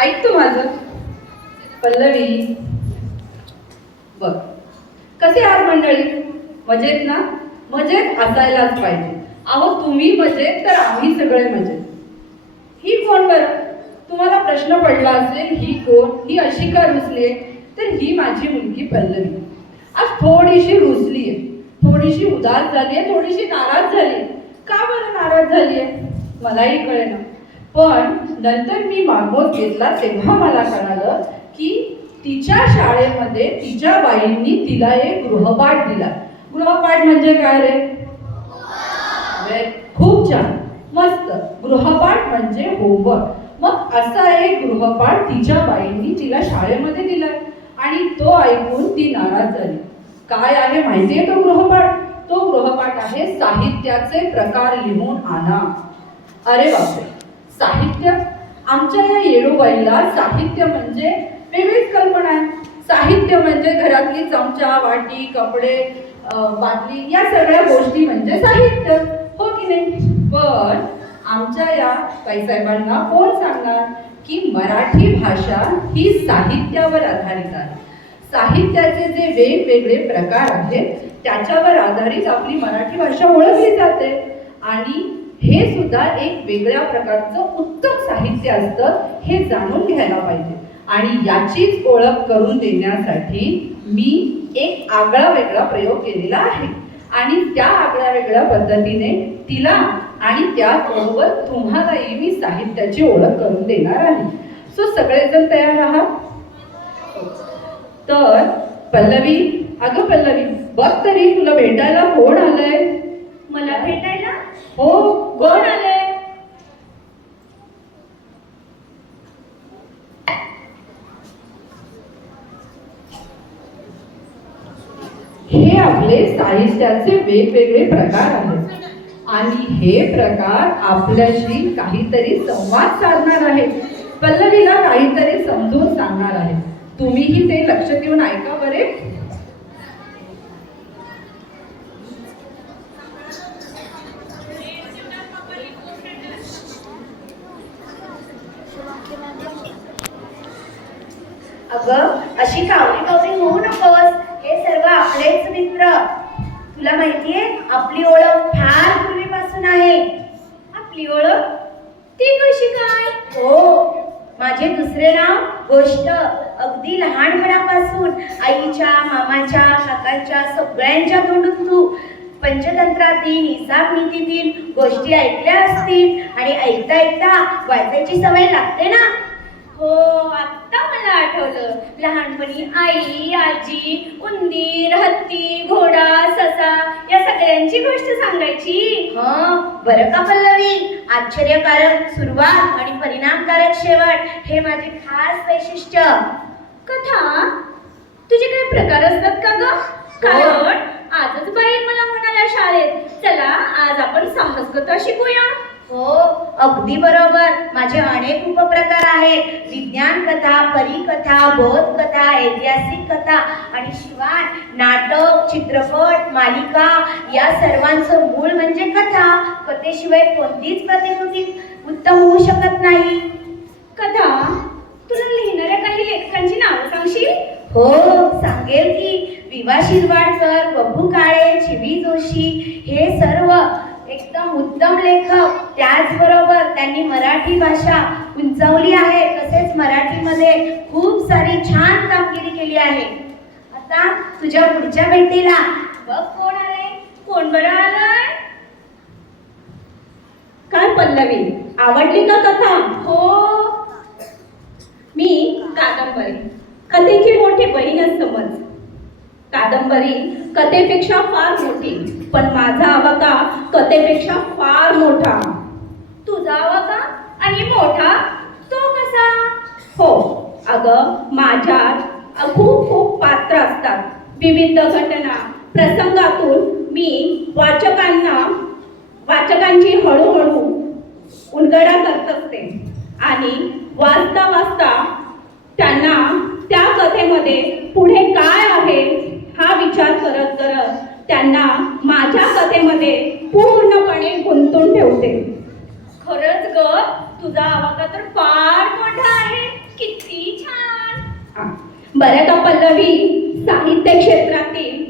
ऐक तू माझं. पल्लवी, बघ कसे आहात मंडळी? मजेत ना? मजेत असायलाच पाहिजे. अहो तुम्ही मजेत तर आम्ही सगळे मजेत. ही कोण बरं? तुम्हाला प्रश्न पडला असेल, ही कोण? ही अशी का रुसली आहे? तर ही माझी मुलगी पल्लवी. आज थोडीशी रुसली आहे, थोडीशी उदास झाली आहे, थोडीशी नाराज झाली आहे. का बरं नाराज झाली आहे मलाही कळेना. पण नंतर मी मागोस घेतला तेव्हा मला कळालं की तिच्या शाळेमध्ये तिच्या बाईंनी तिला एक गृहपाठ दिला. गृहपाठ म्हणजे काय रे? खूप छान, मस्त. गृहपाठ म्हणजे होमवर्क. मग असा एक गृहपाठ तिच्या बाईंनी तिला शाळेमध्ये दिलाय आणि तो ऐकून ती नाराज झाली. काय आहे माहितीये तो गृहपाठ? तो गृहपाठ आहे साहित्याचे प्रकार लिहून आणा. अरे बापरे, साहित्य? आमच्या या येडूबाईला साहित्य म्हणजे वेगळीच कल्पना आहे. साहित्य म्हणजे घरातली चमचा, वाटी, कपडे, बाटली या सगळ्या गोष्टी म्हणजे साहित्य, हो की नाही? पण आमच्या या बाईसाहेबांना कोण सांगणार की मराठी भाषा ही साहित्यावर आधारित आहे. साहित्याचे जे वेगवेगळे प्रकार आहेत त्याच्यावर आधारित आपली मराठी भाषा ओळखली जाते. आणि हे सुद्धा एक वेगळ्या प्रकारचं उत्तम साहित्य असतं, हे जाणून घ्यायला पाहिजे. आणि याचीच ओळख करून देण्यासाठी मी एक आगळा वेगळा प्रयोग केलेला आहे. आणि त्या आगळ्या वेगळ्या पद्धतीने तिला आणि त्याचबरोबर तुम्हालाही मी साहित्याची ओळख करून देणार आहे. सो सगळेजण तयार आहात? तर पल्लवी, अगं पल्लवी, बघ तरी तुला भेटायला कोण आलंय? मला भेटायला? हो, कोण आलंय? हे आपले साहित्याचे वेगवेगळे प्रकार आहेत आणि हे प्रकार आपल्याशी काहीतरी संवाद साधणार आहेत. पल्लवीला काहीतरी समजून सांगणार आहे. तुम्हीही ते लक्ष देऊन ऐका बरे. अगं अशी कावरी कावरी होऊ नकोस. हे सर्व आपलेच मित्र. तुला माहितीये आपली ओळख फार पूर्वीपासून आहे. आपली ओळख? ती कशी काय? हो, माझे दुसरे नाव गोष्ट. अगदी लहानपणापासून आईच्या, मामाच्या, काकांच्या सगळ्यांच्या तोंडून तू पंचतंत्रातील, हिसाब नीतीतील गोष्टी ऐकल्या असतील आणि ऐकता ऐकता वाचायची सवय लागते ना. हो, आता मला आठवलं. लहानपणी आई, आजी उंदीर, हत्ती, घोडा, ससा या सगळ्यांची गोष्ट सांगायची. बरं का पल्लवी, आश्चर्यकारक सुरुवात आणि परिणामकारक शेवट हे माझे खास वैशिष्ट्य. कथा तुझे काही प्रकार असतात का ग? कारण आजच बाई मला म्हणाल्या शाळेत, चला आज आपण समजकथा शिकूया. हो, अगदी बरोबर. माझे अनेक उपप्रकार आहेत. विज्ञान कथा, परीकथा, बोधकथा, ऐतिहासिक कथा आणि शिवाय नाटक, चित्रपट, मालिका या सर्वांचं मूळ म्हणजे कथा. कथेशिवाय कोणतीच प्रतिकृती उत्तम होऊ शकत नाही. कथा, तुला लिहिणाऱ्या काही लेखकांची नावं सांगशील? हो, सांगेल की. विवा शिरवाडकर, बब्बू काळे, चिवी जोशी हे सर्व एकदम उत्तम लेखक. त्याचबरोबर त्यांनी मराठी भाषा उंचावली आहे. तसेच मराठीमध्ये खूप सारी छान कामगिरी केली आहे. आता तुझ्या पुढच्या भेटीला बघ कोण आले. कोण बरं आलंय? काय पल्लवी, आवडली का कथा? हो, मी कादंबरी, कथेची मोठी बहीणच समज. कादंबरी कथेपेक्षा फार मोठी, पण माझा आवाका कथेपेक्षा फार मोठा. तुझा आवाका आणि मोठा तो कसा? हो, अगं माझ्यात खूप खूप पात्र असतात. विविध घटना प्रसंगातून मी वाचकांची हळूहळू उलगडा करत असते आणि वाचता वाचता त्यांना त्या कथेमध्ये पुढे काय आहे हा विचार करत करत त्यांना माझ्या कथेमध्ये पूर्णपणे गुंतून ठेवते. खरंच ग, तुझा आवाका तर फार मोठा आहे. बरं का पल्लवी, साहित्य क्षेत्रातील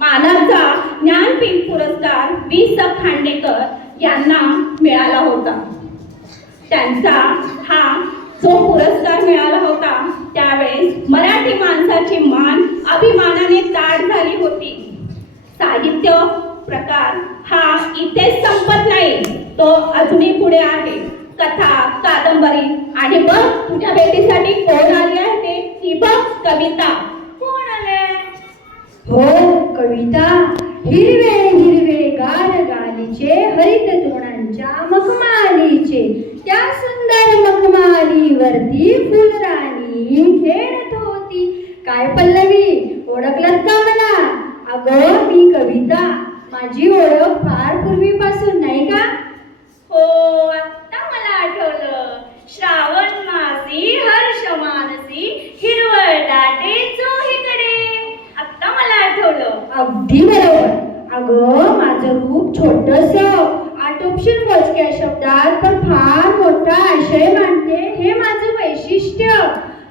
मानाचा ज्ञानपीठ पुरस्कार वि.स. खांडेकर यांना मिळाला होता. त्यांचा हा जो पुरस्कार मिळाला होता त्यावेळेस मराठी माणसाची मान अभिमानाने ताठ झाली होती. साहित्य प्रकार हा इथेच संपत नाही, तो अजूनही पुढे आहे. कथा, कादंबरी आणि बघ तुझ्या भेटीसाठी कोण आली आहे ते, ही बघ कविता. कोण आले? हो कविता, हिरवे हिरवे गार गालीचे हरित तृणांच्या मखमालीचे, त्या सुंदर मखमालीवरती फुलराणी खेळत होती. काय पल्लवी, ओळखलत का मला? अगं मी कविता. माझी ओळख फार पूर्वीपासून नाही का? हो, आता मला आठवलं. श्रावण मासी हर्ष मानसी हिरवळ दाटे चोहीकडे. आता मला आठवलं. अगदी बरोबर. अगं माझं रूप छोटस, आटोपशीर मोजक्या शब्दात पण फार मोठा आशय मांडते, हे माझं वैशिष्ट्य.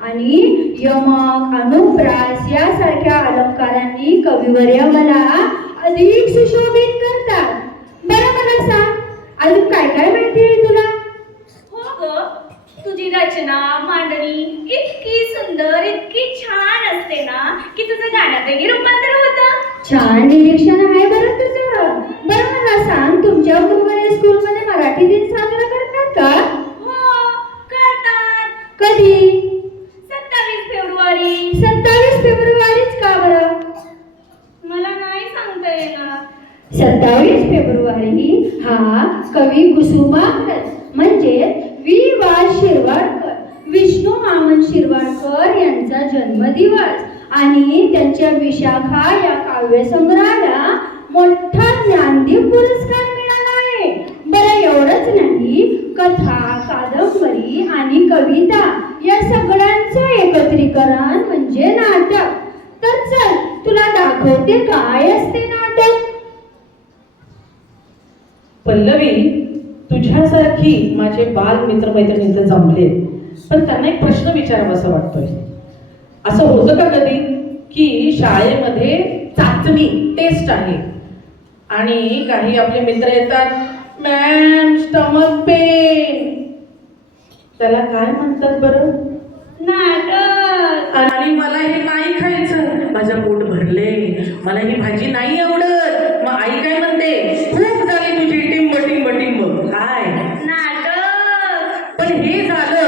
आणि यमक, अनुप्रास यासारख्या अलंकारांनी कविवर्य मला अधिक सुशोभित करतात. बरं मला सांग, अजून काय काय माहिती आहे तुला? हो ग, तुझी रचना मांडणी इतकी सुंदर, इतकी छान असते ना की तुझं गाण्यातही रूपांतर होतं. छान निरीक्षण आहे बरं तुझं. बरं मला सांग, तुमच्या गुरुवारी स्कूलमध्ये मराठी दिन साजरा करतात का? हो, करतात. कधी? 27 फेब्रुवारी. 27 फेब्रुवारीच का बरं? मला नाही सांगता येणार. 27 फेब्रुवारी हा कवी कुसुमाग्रज म्हणजे वि.वा. शिरवाडकर, विष्णू वामन शिरवाडकर यांचा जन्मदिवस. आणि त्यांच्या विशाखा या काव्यसंग्रहाला मोठा ज्ञानदीप पुरस्कार मिळाला आहे. बरं एवढंच नाही, कथा, कादंबरी आणि कविता या सगळ्यांचं एकत्रीकरण म्हणजे नाटक. तर चल तुला दाखवते काय असते नाटक. पल्लवी, तुझ्यासारखी माझे बाल मित्रमैत्रिणी इथे जमलेत, पण त्यांना एक प्रश्न विचारावासा वाटतोय. असं होतं का कधी की शाळेमध्ये चाचणी, टेस्ट आहे आणि काही आपले मित्र येतात, मॅम स्टमक पेन, त्याला काय म्हणतात बरं? नाटक. आणि मला हे नाही खायचं, माझं पोट भरले, मला ही भाजी नाही आवडत. मग आई काय म्हणते, खूप झाली तुझी टिंब टिंब टिंब. काय? नाटक. पण हे झालं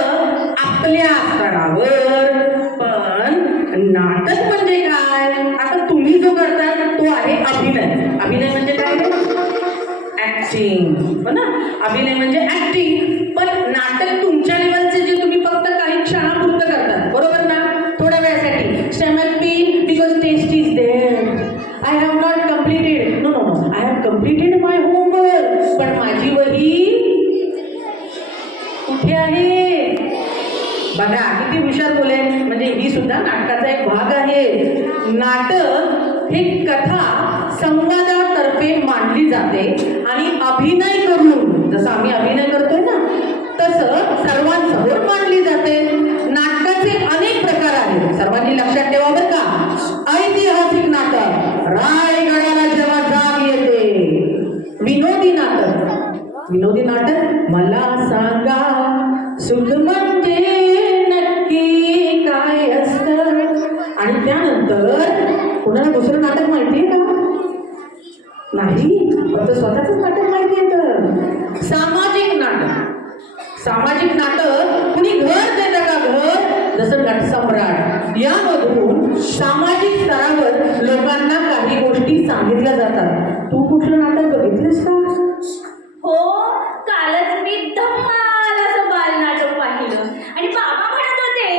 आपल्या स्तरावर. पण नाटक म्हणजे काय? आता तुम्ही जो करता तो आहे अभिनय. अभिनय म्हणजे काय? ऍक्टिंग. हो ना, अभिनय म्हणजे ऍक्टिंग. पण नाटक तुमच्या लेवलचे जे तुम्ही फक्त काही क्षणापुरतं करतात, बरोबर ना, थोड्या वेळासाठी. Stomach pain because test is there. I have not completed. No no no, I have completed my homework. पण माझी वही कुठे आहे? बघा किती हुशार बोले. म्हणजे ही सुद्धा नाटकाचा एक भाग आहे. नाटक हे कथा संवादातर्फे मांडली जाते आणि अभिनय करून, जसं आम्ही अभिनय करतोय ना तसं सर्वांसमोर मांडली जाते. नाटकाचे अनेक प्रकार आहेत, सर्वांनी लक्षात ठेवा बरं का. ऐतिहासिक नाटक, रायगडाला जेव्हा जाग येते. विनोदी नाटक, विनोदी नाटक, मला सांगा सुख म्हणजे नक्की काय असतं. आणि त्यानंतर कुणाला दुसरं नाटक माहितीये का? नाही, फक्त स्वतःच नाटक माहितीये. तर सामाजिक नाटक, सामाजिक नाटक कुणी घर देतं का? घर, जसं नटसम्राट. यामधून सामाजिक स्तरावर लोकांना काही गोष्टी सांगितल्या जातात. तू कुठलं नाटक बघितलंस का? हो, कालच मी धम्माल असं बालनाटक पाहिलं आणि बाबा म्हणत होते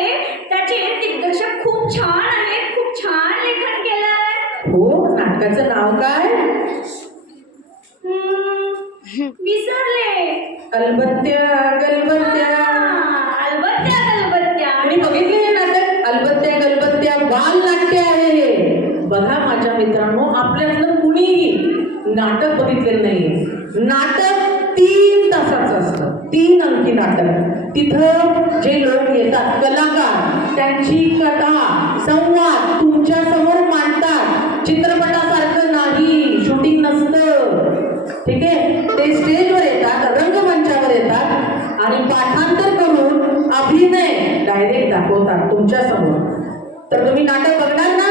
त्याचे दिग्दर्शक खूप छान आहेत, खूप छान लेखन केलंय. हो, नाटकाचं नाव काय? विसरले. अलबत्त्या गलबत्त्या. अलबत्त्या गलबत्त्या. आणि बघितले हे नाटक? अलबत्त्या गलबत्त्या बाल नाट्य आहे हे. बघा माझ्या मित्रांनो, आपल्यातलं कुणीही नाटक बघितलेलं नाही. नाटक 3 तासाचं असतं, 3 अंकी नाटक. तिथं जे लोक येतात कलाकार त्यांची कथा संवाद तुमच्या समोर मांडतात. चित्रपटासारखं नाही, शूटिंग नसतं. ठीक आहे, ते स्टेजवर येतात, रंगमंचावर येतात आणि पाठांतर करून अभिनय डायरेक्ट दाखवतात तुमच्या समोर. तर तुम्ही नाटक बघणार ना?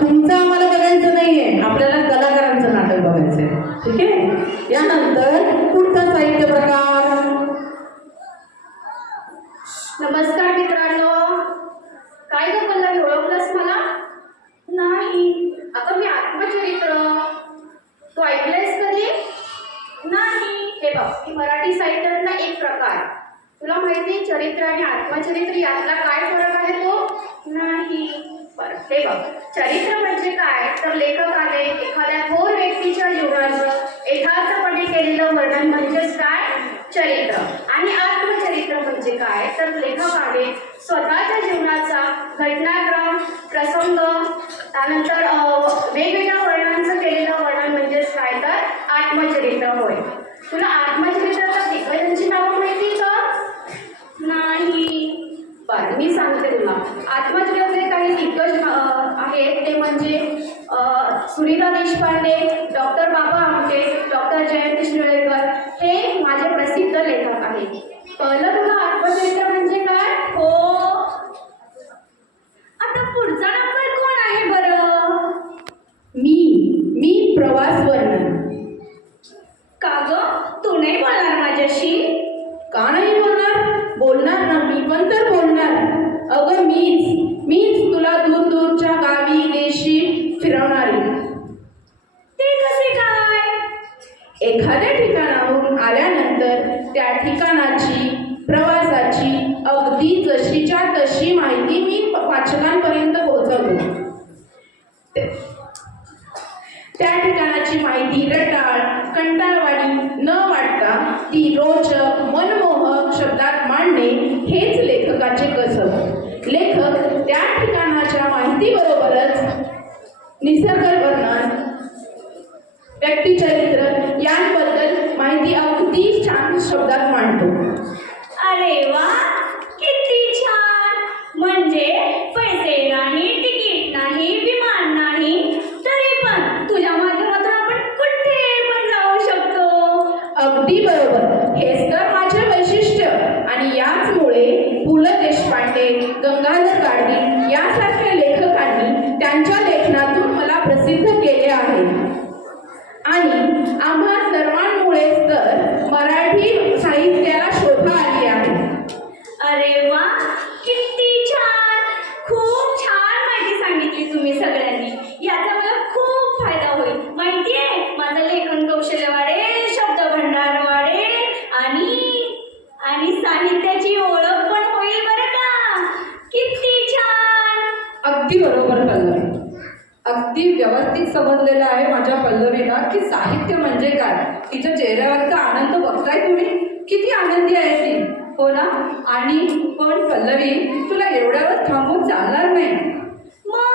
तुमचं आम्हाला बघायचं नाहीये, आपल्याला कलाकारांचं नाटक बघायचंय. ठीक आहे, यानंतर पुढचा साहित्य प्रकार. नमस्कार मित्रांनो. काय ग पल्लवी, ओळखलंस मला? नाही. अगं मी आत्मचरित्र. तू ऐकलंयस कधी? नाही. हे बघ, ही मराठी साहित्यातला एक प्रकार. तुला माहिती चरित्र आणि आत्मचरित्र यातला काय फरक आहे तो? नाही. बरं, हे बघ, चरित्र म्हणजे काय तर लेखकाने एखाद्या थोर व्यक्तीच्या जीवनाचं यथार्थपणे केलेलं वर्णन म्हणजेच काय? चरित्र. आणि आत्मचरित्र म्हणजे काय तर लेखकाने स्वतःच्या जीवनाचा घटनाक्रम, प्रसंग, त्यानंतर वेगवेगळ्या वर्णांचं केलेलं वर्णन म्हणजेच काय तर आत्मचरित्र होय. तुला आत्मचरित्राच्या दिग्गजांची नावं माहिती का? नाही. बरं, मी सांगते तुला. आत्मचरित्राचे काही दिग्गज आहेत ते म्हणजे सुनीता देशपांडे, डॉक्टर बाबा आमटे, डॉक्टर जयंत शिरळेकर हे माझे प्रसिद्ध लेखक आहेत. कळलं तुला आत्मचरित्र म्हणजे काय? हो. आता पुढचा नंबर कोण आहे बरं? मी प्रवास वर्णन. का ग, तू नाही बोलणार माझ्याशी? का नाही बोलणार? बोलणार ना, मी पण तर बोलणार. अगं मीच तुला दूर दूरच्या गावी देशी फिरवणारी. ते कसे काय? एखाद्या ठिकाणाहून आल्यानंतर त्या ठिकाणाची, प्रवासाची अगदी जशीच्या तशी माहिती मी वाचकांपर्यंत पोहोचवतो. त्या ठिकाणाची माहिती रटाळ, कंटाळवाणी न वाटता ती रोचक, मनमोहक शब्दात मांडणे हेच लेखकाचे कसब. लेखक त्या ठिकाणाच्या माहितीबरोबरच निसर्ग वर्णन, व्यक्तिचरित्र यांबद्दल माहिती अगदी छान शब्दात मांडतो. अरे वा, किती छान. म्हणजे पैसे नाही, तिकीट नाही, विमान नाही, तरी पण तुझ्या माध्यमातून आपण कुठे पण जाऊ शकतो. अगदी बरोबर, हेच तर माझे वैशिष्ट्य. आणि याचमुळे पु ल देशपांडे, गंगाधर गाडगीळ यासारख्या लेखकांनी त्यांच्या लेखनातून मला प्रसिद्ध केले आहे. आणि आम्हा सर्वांमुळेच तर मराठी साहित्याला शोभा आली आहे. अरे वा, किती छान. खूप छान माहिती सांगितली तुम्ही सगळ्यांनी. याचा मला खूप फायदा होईल. माहितीये, माझं लेखन कौशल्य वाढेल, शब्दभंडार वाढेल आणि साहित्याची ओळख पण होईल बरं का. किती छान. अगदी बरोबर पल्लवी, अगदी व्यवस्थित समजलेलं आहे माझ्या पल्लवीला की साहित्य म्हणजे काय. तिच्या चेहऱ्यावरचा आनंद बघताय तुम्ही, किती आनंदी आहे ती. हो ना? आणि पण पल्लवी, तुला एवढ्यावर थांबून चालणार नाही. मग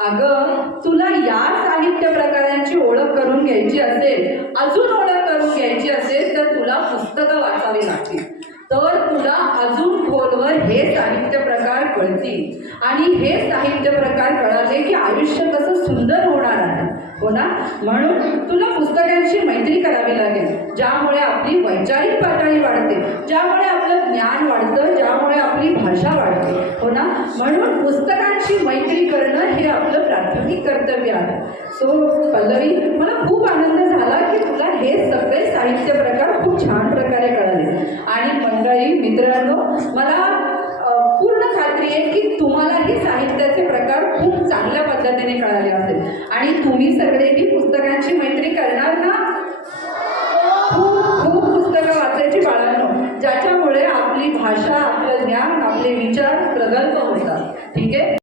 अगं, तुला या साहित्य प्रकारांची ओळख करून घ्यायची असेल, अजून ओळख करून घ्यायची असेल तर तुला पुस्तकं वाचावी लागतील. तर तुला अजून खोलवर हे साहित्य प्रकार कळतील. आणि हे साहित्य प्रकार कळाले की आयुष्य कसं सुंदर होणार आहे. हो ना? म्हणून तुला पुस्तकांशी मैत्री करावी लागेल, ज्यामुळे आपली वैचारिक पातळी वाढते, ज्यामुळे आपलं ज्ञान वाढतं, ज्यामुळे आपली भाषा वाढते. हो ना? म्हणून पुस्तकांशी मैत्री करणं हे आपलं प्राथमिक कर्तव्य आहे. सो पल्लवी, मला खूप आनंद झाला की तुला हे सगळे साहित्य प्रकार खूप छान प्रकारे कळाले. आणि मंडळी, मित्रांनो, मला पूर्ण खात्री आहे की तुम्हालाही साहित्याचे प्रकार खूप चांगल्या पद्धतीने कळाले असेल. आणि तुम्ही सगळेही पुस्तकांची मैत्री करणार ना? खूप पुस्तकं वाचायची बाळांनो, ज्याच्यामुळे आपली भाषा, आपलं ज्ञान, आपले विचार प्रगल्भ होतात. ठीक आहे?